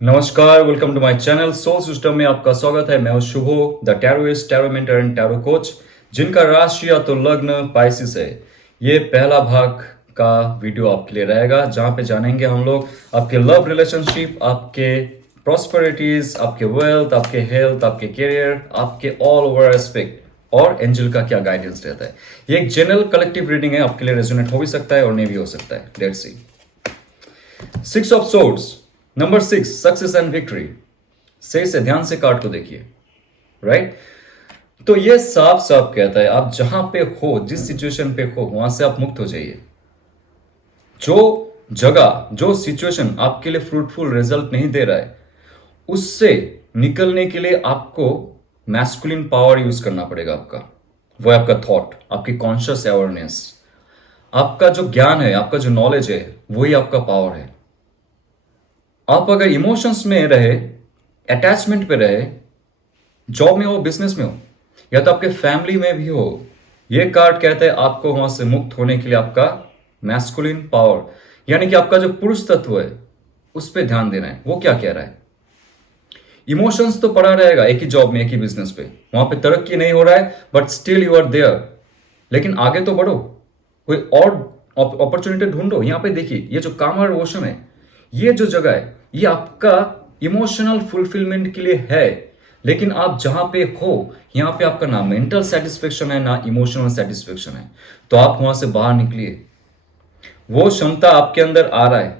नमस्कार, welcome to my channel soul system में आपका स्वागत है। मैं हूं Shubho, the tarotist, tarot mentor and tarot coach, जिनका राशि या तो लग्न पाइसिस है। ये पहला भाग का वीडियो आपके लिए रहेगा, जहां पे जानेंगे हम लोग आपके लव रिलेशनशिप, आपके प्रॉस्पेरिटीज, आपके वेल्थ, आपके हेल्थ, आपके करियर, आपके ऑल ओवर एस्पेक्ट और एंजल का क्या गाइडेंस रहता है। ये एक जनरल कलेक्टिव रीडिंग है, आपके लिए रेजोनेट हो भी सकता है और नहीं भी हो सकता है। Let's see. Six of swords, number 6, success and victory. सही से ध्यान से कार्ड को देखिए। राइट, तो ये साफ साफ कहता है आप जहां पे हो, जिस सिचुएशन पे हो, वहां से आप मुक्त हो जाइए। जो जगह, जो सिचुएशन आपके लिए फ्रूटफुल रिजल्ट नहीं दे रहा है, उससे निकलने के लिए आपको मैस्कुलिन पावर यूज करना पड़ेगा। आपका वो है आपका थॉट, आपकी कॉन्शियस अवेयरनेस, आपका जो ज्ञान है, आपका जो नॉलेज है, वही आपका पावर है। आप अगर इमोशंस में रहे, अटैचमेंट पे रहे, जॉब में हो, बिजनेस में हो, या तो आपके फैमिली में भी हो, ये कार्ड कहता है आपको वहां से मुक्त होने के लिए आपका मैस्कुलिन पावर, यानी कि आपका जो पुरुष तत्व है, उस पर ध्यान देना है। वो क्या कह रहा है? इमोशंस तो पड़ा रहेगा एक ही जॉब में, एक ही बिजनेस पे, वहां पे तरक्की नहीं हो रहा है, but still you are there. लेकिन आगे तो बढ़ो, कोई और अपॉर्चुनिटी ढूंढो। यहां पे देखिए, ये जो कामर ओशन है, ये जो जगह है, ये आपका इमोशनल फुलफिलमेंट के लिए है। लेकिन आप जहां पे हो, यहां पे आपका ना मेंटल सेटिस्फेक्शन है, ना इमोशनल सेटिस्फेक्शन है। तो आप वहां से बाहर निकलिए। वो क्षमता आपके अंदर आ रहा है,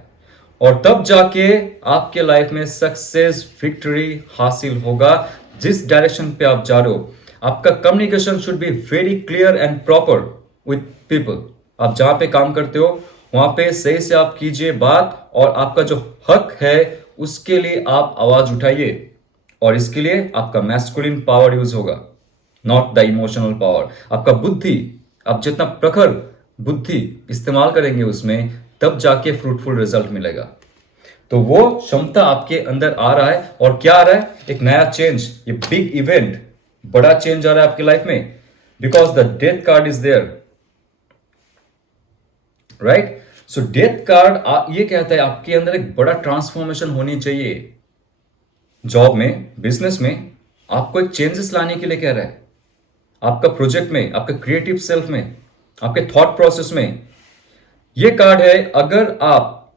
और तब जाके आपके लाइफ में सक्सेस, विक्ट्री हासिल होगा। जिस डायरेक्शन पे आप जा रहे हो, आपका communication should be very clear and proper with people. आप जहां पे काम करते हो, वहां पे सही से आप कीजिए बात, और आपका जो हक है उसके लिए आप आवाज उठाइए। और इसके लिए आपका मैस्कुलिन पावर यूज होगा, नॉट द इमोशनल पावर। आपका बुद्धि, आप जितना प्रखर बुद्धि इस्तेमाल करेंगे उसमें, तब जाके फ्रूटफुल रिजल्ट मिलेगा। तो वो क्षमता आपके अंदर आ रहा है। और क्या आ रहा है? एक नया चेंज, ये बिग इवेंट, बड़ा चेंज आ रहा है आपकी लाइफ में, because the death card is there. Right, so death card ये कहता है आपके अंदर एक बड़ा ट्रांसफॉर्मेशन होनी चाहिए। जॉब में, बिजनेस में आपको एक चेंजेस लाने के लिए कह रहा है। आपका प्रोजेक्ट में, आपका क्रिएटिव सेल्फ में, आपके थॉट प्रोसेस में। ये कार्ड है, अगर आप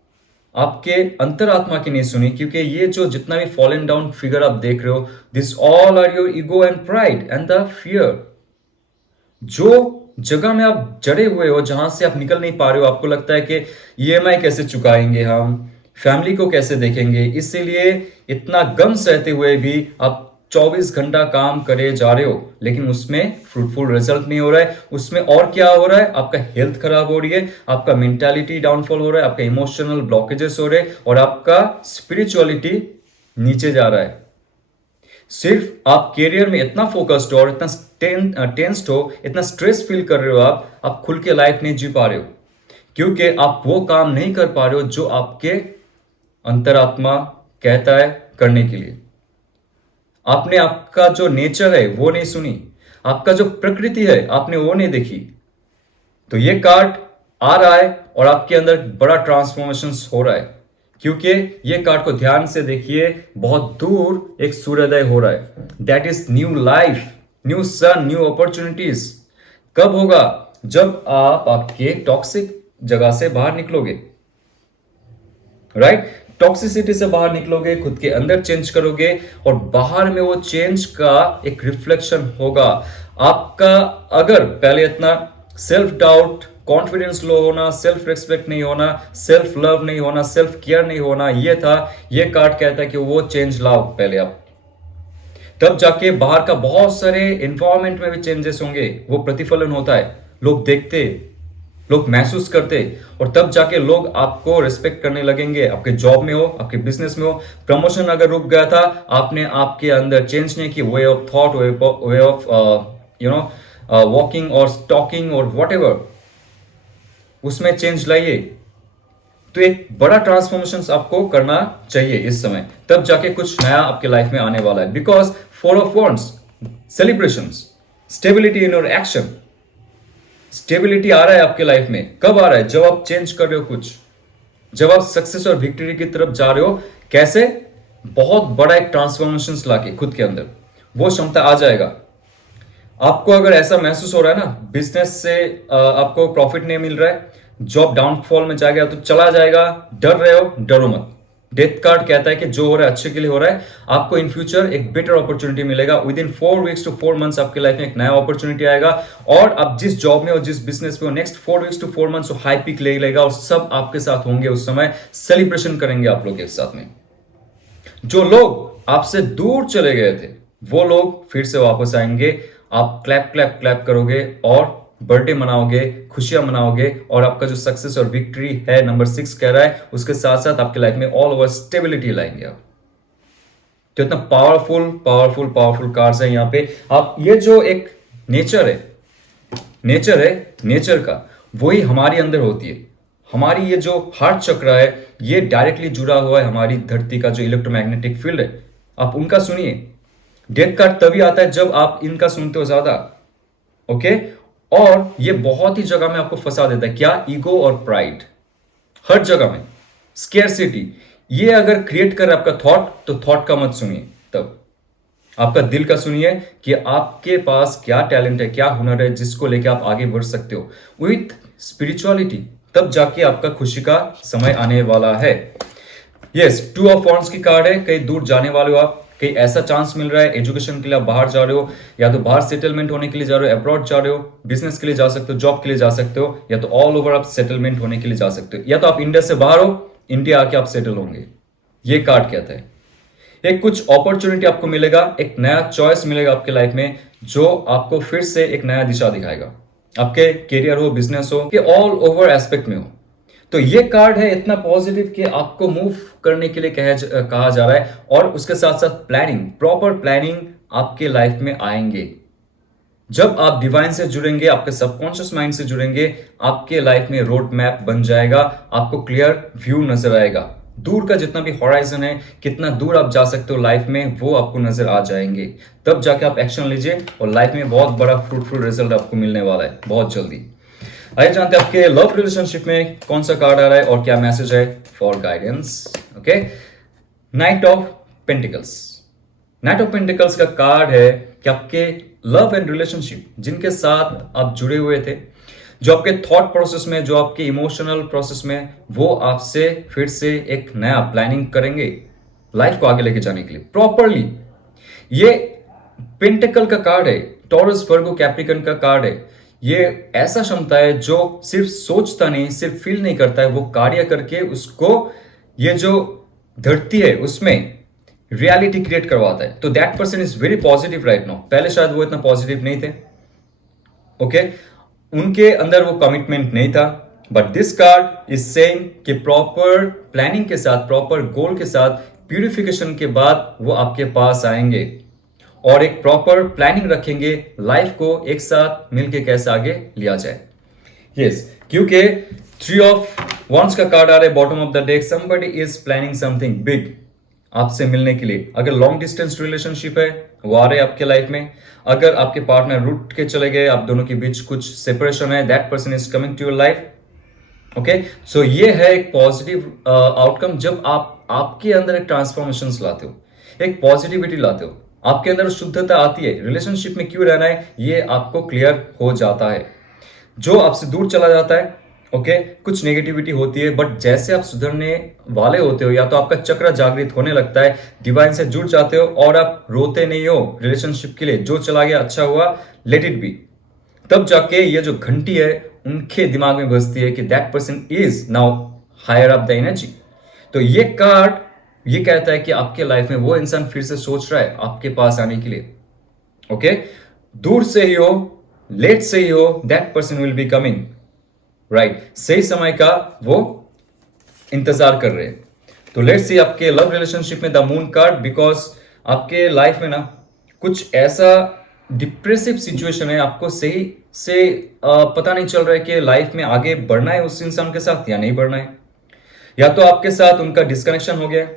आपके अंतरात्मा की नहीं सुनी, क्योंकि ये जो जितना भी फॉलन डाउन फिगर आप देख रहे हो, this all are your ego and pride and the fear. जो जगह में आप जड़े हुए हो, जहां से आप निकल नहीं पा रहे हो, आपको लगता है कि ईएमआई कैसे चुकाएंगे, हम फैमिली को कैसे देखेंगे, इसीलिए इतना गम सहते हुए भी आप 24 घंटा काम करे जा रहे हो, लेकिन उसमें फ्रूटफुल रिजल्ट नहीं हो रहा है। उसमें और क्या हो रहा है? आपका हेल्थ खराब हो रही है, आपका मेंटालिटी डाउनफॉल हो रहा है, आपका इमोशनल ब्लॉकेजेस हो रहे हैं, और आपका स्पिरिचुअलिटी नीचे जा रहा है। सिर्फ आप कैरियर में इतना फोकस्ड हो और इतना टेंस्ड हो, इतना स्ट्रेस फील कर रहे हो, आप खुल के लाइफ नहीं जी पा रहे हो, क्योंकि आप वो काम नहीं कर पा रहे हो जो आपके अंतरात्मा कहता है करने के लिए। आपने आपका जो नेचर है वो नहीं सुनी, आपका जो प्रकृति है आपने वो नहीं देखी। तो ये कार्ड आ रहा है और आपके अंदर बड़ा ट्रांसफॉर्मेशन हो रहा है, क्योंकि ये कार्ड को ध्यान से देखिए, बहुत दूर एक सूर्योदय हो रहा है। That is new life, new sun, new opportunities. कब होगा? जब आप आपके टॉक्सिक जगह से बाहर निकलोगे। राइट, टॉक्सिसिटी से बाहर निकलोगे, खुद के अंदर चेंज करोगे, और बाहर में वो चेंज का एक रिफ्लेक्शन होगा आपका। अगर पहले इतना सेल्फ डाउट, कॉन्फिडेंस लो होना, सेल्फ रिस्पेक्ट नहीं होना, सेल्फ लव नहीं होना, सेल्फ केयर नहीं होना, ये था, ये कार्ड कहता है कि वो चेंज लाओ पहले आप, तब जाके बाहर का बहुत सारे एनवायरमेंट में भी चेंजेस होंगे। वो प्रतिफलन होता है, लोग देखते, लोग महसूस करते, और तब जाके लोग आपको रिस्पेक्ट करने लगेंगे। आपके जॉब में हो, आपके बिजनेस में हो, प्रमोशन अगर रुक गया था, आपने आपके अंदर चेंज नहीं की, way of thought, way of walking और टॉकिंग और वॉट एवर, उसमें चेंज लाइए। तो एक बड़ा ट्रांसफॉर्मेशन आपको करना चाहिए इस समय, तब जाके कुछ नया आपके लाइफ में आने वाला है। Because 4 of wands, celebrations, stability in your action. Stability आ रहा है आपके लाइफ में। कब आ रहा है? जब आप चेंज कर रहे हो कुछ, जब आप सक्सेस और विक्ट्री की तरफ जा रहे हो। कैसे? बहुत बड़ा एक ट्रांसफॉर्मेशन लाके खुद के अंदर वो क्षमता आ जाएगा। आपको अगर ऐसा महसूस हो रहा है ना, बिजनेस से आपको प्रॉफिट नहीं मिल रहा है, जॉब डाउनफॉल में जा गया, तो चला जाएगा, डर रहे हो, डरो मत। डेथ कार्ड कहता है कि जो हो रहा है अच्छे के लिए हो रहा है। आपको इन फ्यूचर एक बेटर अपॉर्चुनिटी मिलेगा। With in 4 weeks to 4 months आपके लाइफ में एक नया अपॉर्चुनिटी आएगा, और आप जिस जॉब में हो, जिस बिजनेस में हो, next 4 weeks to 4 months high peak ले लेगा, और सब आपके साथ होंगे। उस समय सेलिब्रेशन करेंगे आप लोग एक साथ में। जो लोग आपसे दूर चले गए थे वो लोग फिर से वापस आएंगे। आप क्लैप क्लैप क्लैप करोगे और बर्थडे मनाओगे, खुशियां मनाओगे, और आपका जो सक्सेस और विक्ट्री है नंबर 6 कह रहा है, उसके साथ साथ आपके लाइफ में ऑल ओवर स्टेबिलिटी लाएंगे आप। तो इतना पावरफुल पावरफुल पावरफुल कार्ड्स है यहाँ पे। आप ये जो एक नेचर है नेचर का, वही हमारी अंदर होती है। हमारी ये जो हार्ट चक्र है, ये डायरेक्टली जुड़ा हुआ है हमारी धरती का जो इलेक्ट्रोमैग्नेटिक फील्ड है। आप उनका सुनिए। डेथ कार्ड तभी आता है जब आप इनका सुनते हो ज्यादा। ओके, और ये बहुत ही जगह में आपको फंसा देता है। क्या? ईगो और प्राइड, हर जगह में। स्केर्सिटी, ये अगर क्रिएट कर आपका थॉट, तो थॉट का मत सुनिए, तब आपका दिल का सुनिए कि आपके पास क्या टैलेंट है, क्या हुनर है, जिसको लेके आप आगे बढ़ सकते हो विथ स्पिरिचुअलिटी। तब जाके आपका खुशी का समय आने वाला है। यस, 2 ऑफ वॉन्ड्स की कार्ड है। कहीं दूर जाने वाले हो आप, कहीं ऐसा चांस मिल रहा है एजुकेशन के लिए, आप बाहर जा रहे हो, या तो बाहर सेटलमेंट होने के लिए जा रहे हो, अब्रॉड जा रहे हो, बिजनेस के लिए जा सकते हो, जॉब के लिए जा सकते हो, या तो ऑल ओवर आप सेटलमेंट होने के लिए जा सकते हो, या तो आप इंडिया से बाहर हो, इंडिया आके आप सेटल होंगे। ये कार्ड कहता है एक कुछ अपॉर्चुनिटी आपको मिलेगा, एक नया चॉइस मिलेगा आपके लाइफ में, जो आपको फिर से एक नया दिशा दिखाएगा। आपके करियर हो, बिजनेस हो, कि ऑल ओवर एस्पेक्ट में हो। तो ये कार्ड है इतना पॉजिटिव कि आपको मूव करने के लिए कहा जा रहा है, और उसके साथ साथ प्लानिंग, प्रॉपर प्लानिंग आपके लाइफ में आएंगे। जब आप डिवाइन से जुड़ेंगे, आपके सबकॉन्शियस माइंड से जुड़ेंगे, आपके लाइफ में रोड मैप बन जाएगा। आपको क्लियर व्यू नजर आएगा। दूर का जितना भी हॉराइजन है, कितना दूर आप जा सकते हो लाइफ में, वो आपको नजर आ जाएंगे। तब जाके आप एक्शन लीजिए, और लाइफ में बहुत बड़ा फ्रूटफुल रिजल्ट आपको मिलने वाला है बहुत जल्दी। आइए जानते हैं आपके लव रिलेशनशिप में कौन सा कार्ड आ रहा है और क्या मैसेज है for guidance. Okay, night of pentacles. Night of pentacles का कार्ड है कि आपके लव एंड रिलेशनशिप, जिनके साथ आप जुड़े हुए थे, जो आपके थॉट प्रोसेस में, जो आपके इमोशनल प्रोसेस में, वो आपसे फिर से एक नया प्लानिंग करेंगे लाइफ को आगे लेके जाने के लिए प्रॉपरली। ये पेंटिकल का कार्ड है, टॉरस, वर्गो, कैप्रिकन का कार्ड है। ये ऐसा क्षमता है जो सिर्फ सोचता नहीं, सिर्फ फील नहीं करता है, वो कार्य करके उसको, ये जो धरती है उसमें रियलिटी क्रिएट करवाता है। तो that person is very positive right now. पहले शायद वो इतना पॉजिटिव नहीं थे। ओके, उनके अंदर वो कमिटमेंट नहीं था, but this card is saying कि प्रॉपर प्लानिंग के साथ, प्रॉपर गोल के साथ, प्यूरिफिकेशन के बाद वो आपके पास आएंगे, और एक प्रॉपर प्लानिंग रखेंगे लाइफ को एक साथ मिलके कैसे आगे लिया जाए। यस, क्योंकि 3 ऑफ वॉन्ड्स का कार्ड आ रहा है bottom of the deck. Somebody is planning something big आपसे मिलने के लिए। अगर लॉन्ग डिस्टेंस रिलेशनशिप है, वो आ रहे हैं आपके लाइफ में। अगर आपके पार्टनर रूठ के चले गए, आप दोनों के बीच कुछ सेपरेशन है, that person is coming to your life. Okay, so ये है एक पॉजिटिव आउटकम जब आप आपके अंदर एक ट्रांसफॉर्मेशन लाते हो, एक पॉजिटिविटी लाते हो, आपके अंदर शुद्धता आती है। रिलेशनशिप में क्यों रहना है ये आपको क्लियर हो जाता है। जो आपसे दूर चला जाता है, ओके, कुछ नेगेटिविटी होती है, बट जैसे आप सुधरने वाले होते हो, या तो आपका चक्र जागृत होने लगता है, डिवाइन से जुड़ जाते हो, और आप रोते नहीं हो रिलेशनशिप के लिए, जो चला गया अच्छा हुआ, लेट इट बी। तब जाके ये जो घंटी है उनके दिमाग में बजती है कि that person is now higher up the energy. तो ये कार्ड ये कहता है कि आपके लाइफ में वो इंसान फिर से सोच रहा है आपके पास आने के लिए। ओके, दूर से ही हो, लेट से ही हो, that person will be coming. Right, सही समय का वो इंतजार कर रहे हैं। तो लेट्स सी आपके लव रिलेशनशिप में द मून कार्ड, बिकॉज आपके लाइफ में ना कुछ ऐसा डिप्रेसिव सिचुएशन है, आपको सही से पता नहीं चल रहा है कि लाइफ में आगे बढ़ना है उस इंसान के साथ या नहीं बढ़ना है, या तो आपके साथ उनका डिस्कनेक्शन हो गया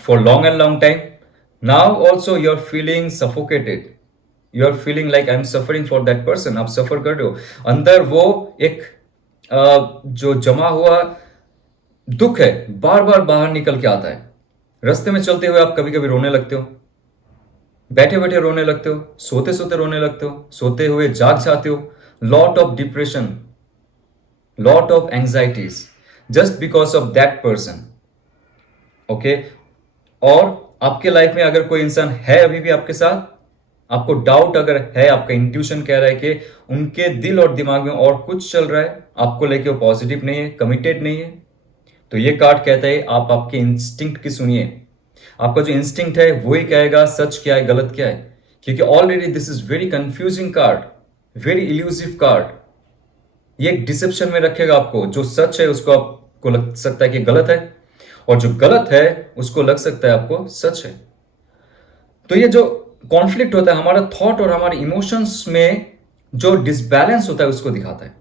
for long and long time. Now also you are feeling suffocated, you are feeling like I am suffering for that person. आप सफर कर रहे हो अंदर, वो एक जो जमा हुआ दुख है बार बार बाहर निकल के आता है। रास्ते में चलते हुए आप कभी कभी रोने लगते हो, बैठे बैठे रोने लगते हो, सोते सोते रोने लगते हो, सोते हुए जाग जाते हो। Lot of depression, lot of anxieties, just because of that person. Okay. और आपके लाइफ में अगर कोई इंसान है अभी भी आपके साथ, आपको डाउट अगर है, आपका इंट्यूशन कह रहा है कि उनके दिल और दिमाग में और कुछ चल रहा है, आपको लेके वो पॉजिटिव नहीं है, कमिटेड नहीं है, तो ये कार्ड कहता है आप आपके इंस्टिंक्ट की सुनिए। आपका जो इंस्टिंक्ट है वही कहेगा सच क्या है गलत क्या है, क्योंकि already this is very confusing card, very elusive card. ये एक डिसेप्शन में रखेगा आपको। जो सच है उसको आपको लग सकता है कि गलत है, और जो गलत है उसको लग सकता है आपको सच है। तो ये जो कॉन्फ्लिक्ट होता है हमारा थॉट और हमारे इमोशंस में, जो डिसबैलेंस होता है उसको दिखाता है।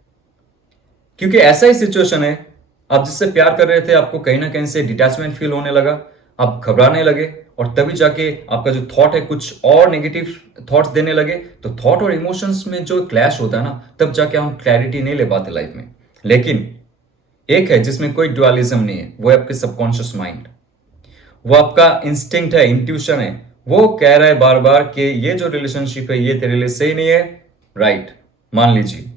क्योंकि ऐसा ही सिचुएशन है, आप जिससे प्यार कर रहे थे, आपको कहीं ना कहीं से डिटैचमेंट फील होने लगा, आप घबराने लगे, और तभी जाके आपका जो थॉट है कुछ और नेगेटिव थॉट्स देने लगे। तो थॉट और इमोशंस में जो क्लैश होता है ना, तब जाके हम क्लैरिटी नहीं ले पाते लाइफ में। लेकिन एक है जिसमें कोई ड्युअलिज्म नहीं है, वो है आपके सबकॉन्शियस माइंड। वो आपका इंस्टिंक्ट है, इंट्यूशन है, वो कह रहा है बार बार कि ये जो रिलेशनशिप है ये तेरे लिए सही नहीं है। राइट, मान लीजिए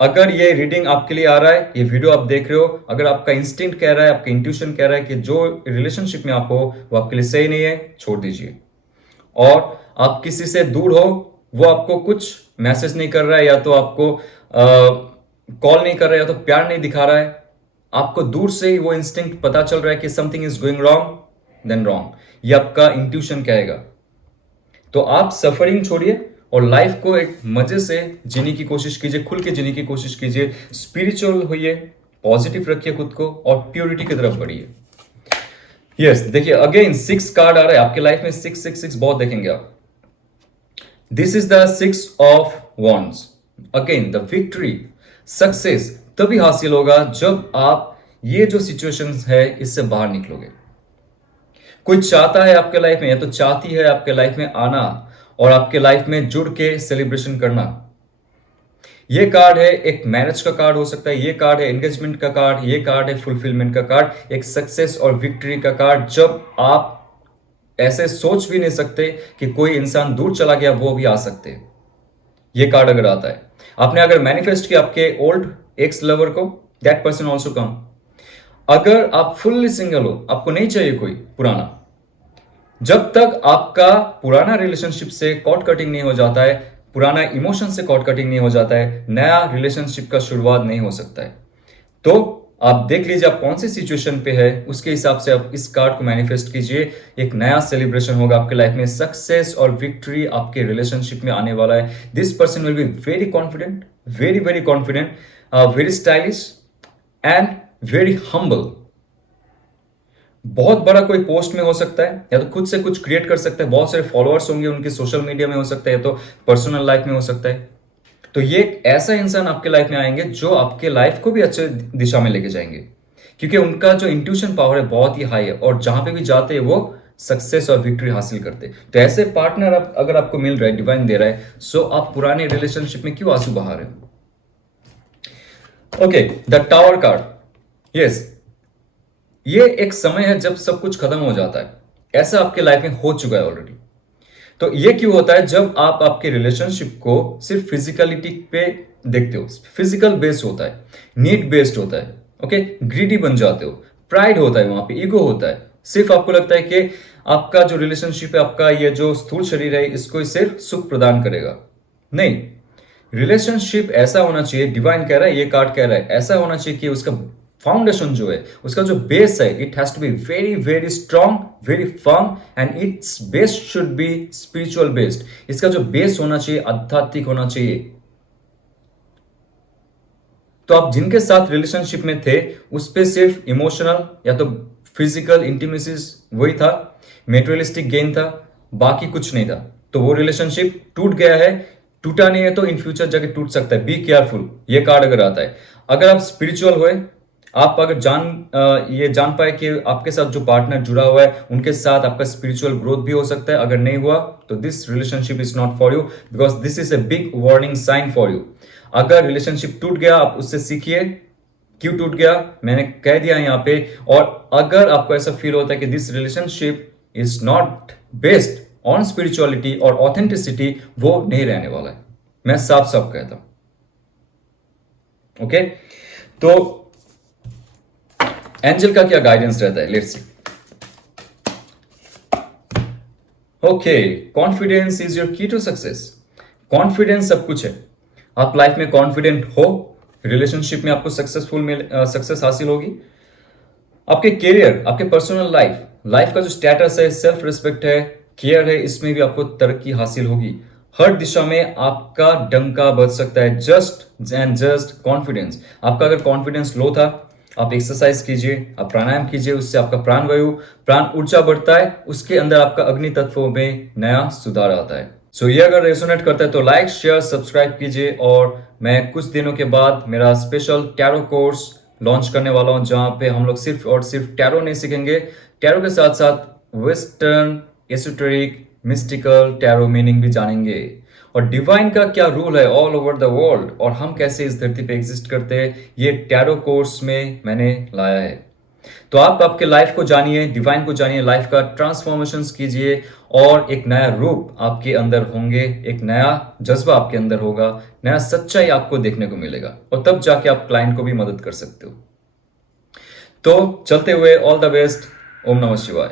अगर ये रीडिंग आपके लिए आ रहा है, ये वीडियो आप देख रहे हो, अगर आपका इंस्टिंक्ट कह रहा है, आपका इंट्यूशन कह रहा है कि जो रिलेशनशिप में आप हो वो आपके लिए सही नहीं है, छोड़ दीजिए। और आप किसी से दूर हो, वो आपको कुछ मैसेज नहीं कर रहा है, या तो आपको कॉल नहीं कर रहा है, या तो प्यार नहीं दिखा रहा है, आपको दूर से ही वो इंस्टिंक्ट पता चल रहा है कि something is going wrong, then wrong, ये आपका इंट्यूशन कहेगा। तो आप सफरिंग छोड़िए और लाइफ को एक मजे से जीने की कोशिश कीजिए, खुल के जीने की कोशिश कीजिए, स्पिरिचुअल होइए, पॉजिटिव रखिए खुद को, और प्योरिटी की तरफ बढ़िए। यस, देखिए अगेन 6 कार्ड आ रहा है आपके लाइफ में, 666 बहुत देखेंगे आप। This is the 6 of wands. Again the victory, success तभी हासिल होगा जब आप ये जो सिचुएशन है इससे बाहर निकलोगे। कोई चाहता है आपके लाइफ में, या तो चाहती है आपके लाइफ में आना और आपके लाइफ में जुड़ के सेलिब्रेशन करना। ये कार्ड है, एक मैरिज का कार्ड हो सकता है, ये कार्ड है एंगेजमेंट का कार्ड, ये कार्ड है फुलफिलमेंट का कार्ड, एक सक्सेस और विक्ट्री का कार्ड, जब आप ऐसे सोच भी नहीं सकते कि कोई इंसान दूर चला गया वो भी आ सकते हैं। ये कार्ड अगर आता है, आपने अगर मैनिफेस्ट किया आपके ओल्ड एक्स लवर को, दैट पर्सन ऑल्सो कम। अगर आप फुल्ली सिंगल हो, आपको नहीं चाहिए कोई पुराना, जब तक आपका पुराना रिलेशनशिप से कॉर्ड कटिंग नहीं हो जाता है, पुराना इमोशन से कॉर्ड कटिंग नहीं हो जाता है, नया रिलेशनशिप का शुरुआत नहीं हो सकता है। तो आप देख लीजिए आप कौन सी सिचुएशन पे है, उसके हिसाब से आप इस कार्ड को मैनिफेस्ट कीजिए। एक नया सेलिब्रेशन होगा आपके लाइफ में, सक्सेस और विक्ट्री आपके रिलेशनशिप में आने वाला है। This person will be very confident, very very confident, very stylish and very humble. बहुत बड़ा कोई पोस्ट में हो सकता है, या तो खुद से कुछ क्रिएट कर सकता है, बहुत सारे फॉलोअर्स होंगे उनके सोशल मीडिया में हो सकता है, या तो पर्सनल लाइफ में हो सकता है। तो ये एक ऐसा इंसान आपके लाइफ में आएंगे जो आपके लाइफ को भी अच्छे दिशा में लेके जाएंगे, क्योंकि उनका जो इंट्यूशन पावर है बहुत ही हाई है, और जहां पे भी जाते हैं वो सक्सेस और विक्ट्री हासिल करते हैं। तो ऐसे पार्टनर अगर आपको मिल रहा है, डिवाइन दे रहा है, सो आप पुराने रिलेशनशिप में क्यों आंसू बहा रहे हो। Okay, the tower card. Yes, ये एक समय है जब सब कुछ खत्म हो जाता है, ऐसा आपके लाइफ में हो चुका है ऑलरेडी। तो ये क्यों होता है, जब आप आपके रिलेशनशिप को सिर्फ फिजिकलिटी पे देखते हो, फिजिकल बेस्ड होता है, नीड बेस्ड होता है, ओके, ग्रीडी बन जाते हो, प्राइड होता है, वहां पे ईगो होता है, सिर्फ आपको लगता है कि आपका जो रिलेशनशिप है, आपका ये जो स्थूल शरीर है, इसको सिर्फ सुख प्रदान करेगा। नहीं, रिलेशनशिप ऐसा होना चाहिए, डिवाइन कह रहा है, ये कार्ड कह रहा है, ऐसा होना चाहिए कि उसका फाउंडेशन जो है, उसका जो बेस है, it has to be very very strong, very firm, and its base should be spiritual based. इसका जो बेस होना चाहिए आध्यात्मिक होना चाहिए। तो आप जिनके साथ रिलेशनशिप में थे उस पे सिर्फ इमोशनल या तो फिजिकल इंटीमेसीज वही था, मेटेरियलिस्टिक गेन था, बाकी कुछ नहीं था। तो वो रिलेशनशिप टूट गया है, टूटा नहीं है तो इन फ्यूचर जाके टूट सकता है, बी केयरफुल। ये कार्ड अगर आता है, अगर आप स्पिरिचुअल हुए, आप अगर ये जान पाए कि आपके साथ जो पार्टनर जुड़ा हुआ है उनके साथ आपका स्पिरिचुअल ग्रोथ भी हो सकता है, अगर नहीं हुआ तो this relationship is not for you, because this is a big warning sign for you. अगर रिलेशनशिप टूट गया, आप उससे सीखिए, क्यों टूट गया मैंने कह दिया यहाँ पे। और अगर आपको ऐसा फील होता है कि this relationship is not based on spirituality और ऑथेंटिसिटी, वो नहीं रहने वाला है, मैं साफ साफ कहता हूं। ओके, तो एंजल का क्या गाइडेंस रहता है, let's see. Okay, confidence is your की टू सक्सेस। कॉन्फिडेंस सब कुछ है। आप लाइफ में कॉन्फिडेंट हो, रिलेशनशिप में आपको सक्सेस हासिल होगी। आपके करियर, आपके पर्सनल लाइफ का जो स्टेटस है, सेल्फ रिस्पेक्ट है, केयर है, इसमें भी आपको तरक्की हासिल होगी। हर दिशा में आपका डंका बज सकता है, जस्ट एंड जस्ट कॉन्फिडेंस। आपका अगर कॉन्फिडेंस लो था, आप एक्सरसाइज कीजिए, आप प्राणायाम कीजिए, उससे आपका प्राण ऊर्जा बढ़ता है, उसके अंदर आपका अग्नि तत्वों में नया सुधार आता है। सो ये अगर रेजोनेट करता है तो लाइक शेयर सब्सक्राइब कीजिए। और मैं कुछ दिनों के बाद मेरा स्पेशल टैरो कोर्स लॉन्च करने वाला हूं, जहां पे हम लोग सिर्फ और सिर्फ टैरो नहीं सीखेंगे, टैरो के साथ साथ western esoteric mystical tarot meaning भी जानेंगे, और डिवाइन का क्या रूल है ऑल ओवर द वर्ल्ड, और हम कैसे इस धरती पे एग्जिस्ट करते हैं, ये टैरो कोर्स में मैंने लाया है। तो आप आपके लाइफ को जानिए, डिवाइन को जानिए, लाइफ का ट्रांसफॉर्मेशन कीजिए, और एक नया रूप आपके अंदर होंगे, एक नया जज्बा आपके अंदर होगा, नया सच्चाई आपको देखने को मिलेगा, और तब जाके आप क्लाइंट को भी मदद कर सकते हो। तो चलते हुए ऑल द बेस्ट। ओम नमः शिवाय।